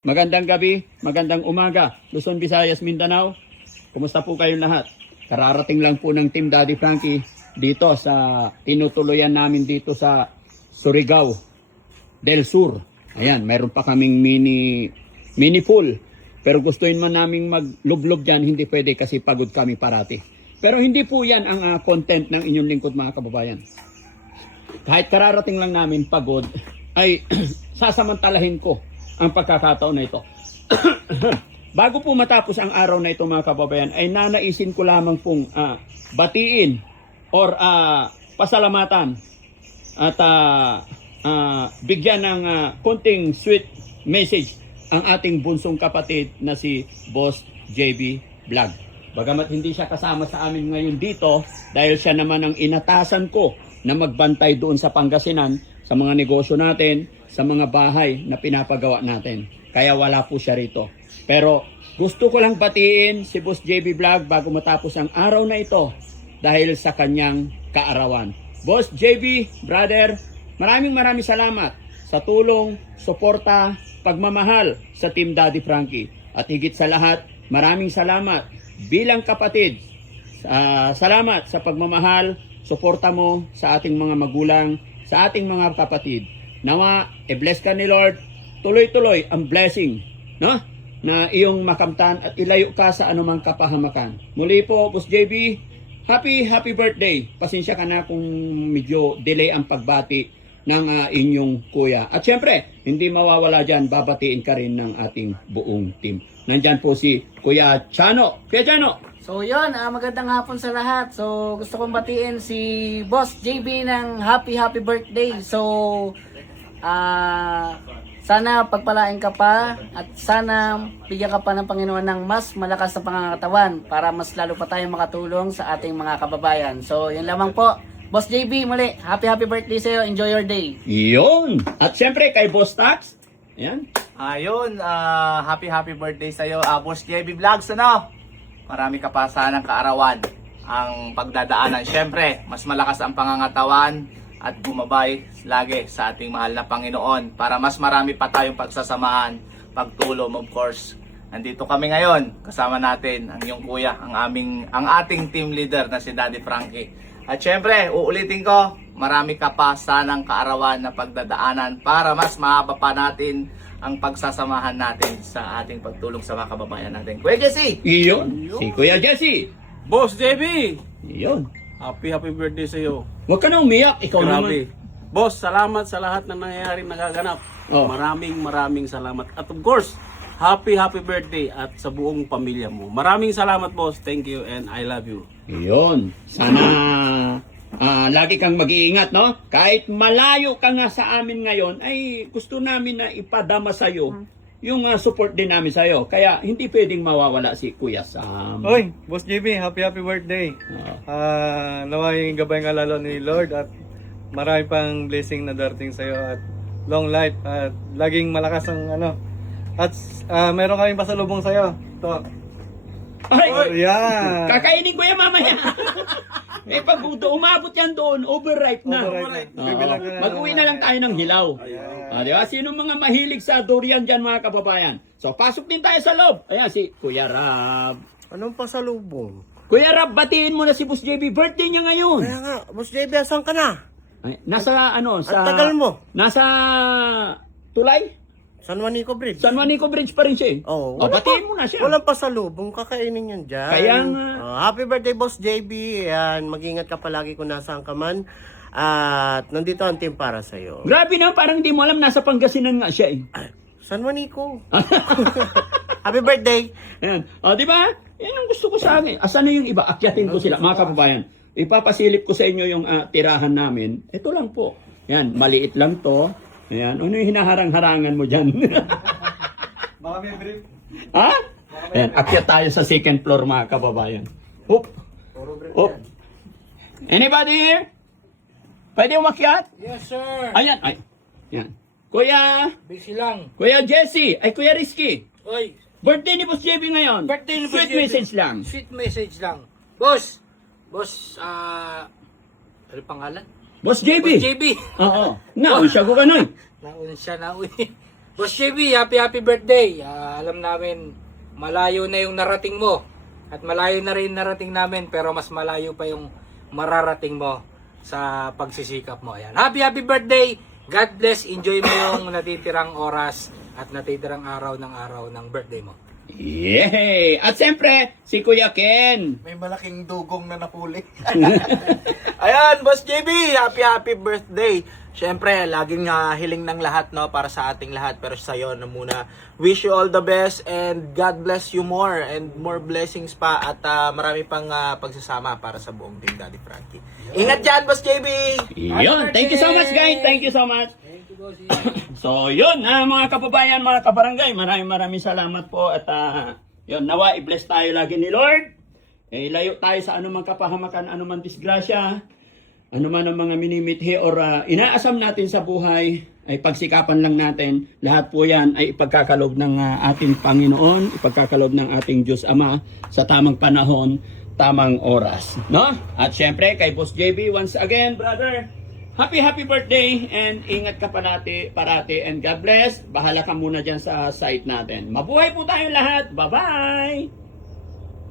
Magandang gabi, magandang umaga, Luzon, Visayas, Mindanao. Kumusta po kayong lahat? Kararating lang po ng Team Daddy Frankie dito sa tinutuloyan namin dito sa Surigao del Sur. Ayan, mayroon pa kaming mini pool. Pero gustuin man naming maglublob dyan, hindi pwede kasi pagod kami parati. Pero hindi po yan ang content ng inyong lingkod mga kababayan. Kahit kararating lang namin pagod, ay sasamantalahin ko ang pagkakataon na ito. Bago po matapos ang araw na ito mga kababayan, ay nanaisin ko lamang pong batiin or pasalamatan at bigyan ng konting sweet message ang ating bunsong kapatid na si Boss JB Vlog. Bagamat hindi siya kasama sa amin ngayon dito dahil siya naman ang inatasan ko na magbantay doon sa Pangasinan sa mga negosyo natin, sa mga bahay na pinapagawa natin. Kaya wala po siya rito. Pero gusto ko lang batiin si Boss JB Vlog bago matapos ang araw na ito dahil sa kanyang kaarawan. Boss JB, brother, maraming salamat sa tulong, suporta, pagmamahal sa Team Daddy Frankie. At higit sa lahat, maraming salamat bilang kapatid. Salamat sa pagmamahal, suporta mo sa ating mga magulang, sa ating mga kapatid. Nawa, i-bless ka ni Lord, tuloy-tuloy ang blessing, no? Na iyong makamtan at ilayo ka sa anumang kapahamakan. Muli po, Boss JB, happy birthday. Pasensya ka na kung medyo delay ang pagbati ng inyong kuya. At syempre, hindi mawawala dyan, babatiin ka rin ng ating buong team. Nandyan po si Kuya Chano. Kuya Chano! So yun, magandang hapon sa lahat. So gusto kong batiin si Boss JB ng happy birthday. So sana pagpalain ka pa at sana bigyan ka pa ng Panginoon ng mas malakas na pangangatawan para mas lalo pa tayong makatulong sa ating mga kababayan. So yun lamang po. Boss JB, muli, happy birthday sa iyo. Enjoy your day. Yun! At syempre kay Boss Tax. Ayan. Ayun, happy birthday sa iyo, Boss JB Vlogs, ano? Marami ka pa sanang kaarawan ang pagdadaanan. Syempre, mas malakas ang pangangatawan at bumabay lagi sa ating mahal na Panginoon para mas marami pa tayong pagsasamahan, pagtulong, of course. Nandito kami ngayon, kasama natin ang iyong kuya, ang ating team leader na si Daddy Frankie. At syempre, uulitin ko, marami ka pa sanang kaarawan na pagdadaanan para mas mahaba pa natin ang pagsasamahan natin sa ating pagtulong sa mga kababayan natin. Kuya Jesse! Iyon. Si Kuya Jesse. Boss JB, Iyon. happy birthday sa iyo. Huwag ka na umiyak. Ikaw Grabe. naman. Boss, salamat sa lahat ng nangyayaring nagaganap. Oh. Maraming salamat. At of course, happy birthday at sa buong pamilya mo. Maraming salamat, boss. Thank you and I love you. Iyon. Sana lagi kang mag-iingat, no? Kahit malayo ka nga sa amin ngayon, ay gusto namin na ipadama sa'yo yung support din namin sa'yo. Kaya hindi pwedeng mawawala si Kuya Sam. Oy, Boss JB, happy birthday. Naway gabay nga lalo ni Lord at marami pang blessing na darating sa iyo at long life at laging malakas ang ano. At meron kaming pasalubong sa iyo. To. Ay! Yan. Kakainin ko yan mamaya. Pag umabot yan doon, overripe na. Overripe. Oo. Bibilang ka na Mag-uwi na lang tayo ng hilaw. Di ba? Sino mga mahilig sa durian dyan mga kababayan? So, pasok din tayo sa loob. Ayan, si Kuya Rab. Anong pasalubong? Kuya Rab, batiin mo na si Boss JB. Birthday niya ngayon. Kaya nga, Boss JB, asan ka na? Ay, nasa ano? Sa, Ang tagal mo. Nasa Tulay? San Juanico Bridge. San Juanico Bridge pa rin siya eh. Oo. O, batiin mo na siya. Walang pasalubong, kakainin yan dyan. Kaya nga. Happy birthday, Boss JB. Yan, mag-ingat ka palagi kung nasaan ka man. At nandito ang team para sa'yo. Grabe na, parang di mo alam, nasa Pangasinan nga siya eh. San Juanico. Happy birthday. Ayan. O, di ba? Yan ang gusto ko sa akin. Asan na yung iba? Akyatin ko sila. Mga kababayan, ipapasilip ko sa inyo yung tirahan namin. Ito lang po. Yan, maliit lang to. Ayan. Ano yung hinaharang-harangan mo dyan? Baka may brief. Ha? Ayan, akyat tayo sa second floor mga kababayan. Hop. Hop. Anybody here? Pwede umakyat? Yes sir. Ayan. Ay. Yan. Kuya. Busy lang. Kuya Jesse. Ay, Kuya Rizky. Oy, Birthday ni Boss JB ngayon. Birthday ni Boss Sweet JB. message lang. sweet message lang. Boss, ano pangalan? Boss JB. Boss JB. Oo. Naun siya ko ka nun. Naun siya. Boss JB, happy birthday. Alam namin, malayo na yung narating mo. At malayo na rin narating namin, pero mas malayo pa yung mararating mo sa pagsisikap mo. Ayan. Happy birthday. God bless. Enjoy mo yung natitirang oras at natitirang araw ng birthday mo. Yay! At siyempre, si Kuya Ken. May malaking dugong na napuli. Ayan, Boss JB, happy birthday. Siyempre, laging hiling ng lahat, no, para sa ating lahat. Pero sa'yo na muna, wish you all the best and God bless you more and more blessings pa at marami pang pagsasama para sa buong Team Daddy Frankie. Ingat dyan, Boss JB! Yun, thank you so much guys. Thank you so much. So yun, mga kababayan, mga kabarangay, maraming salamat po at yun, nawa i-bless tayo lagi ni Lord. Layo tayo sa anumang kapahamakan, anumang disgrasya, anuman ang mga minimithi or inaasam natin sa buhay, ay pagsikapan lang natin. Lahat po yan ay ipagkakalob ng ating Panginoon, ipagkakalob ng ating Diyos Ama sa tamang panahon, tamang oras. No? At syempre, kay Boss JB, once again, brother, happy birthday and ingat ka parati and God bless. Bahala ka muna dyan sa site natin. Mabuhay po tayong lahat. Bye-bye!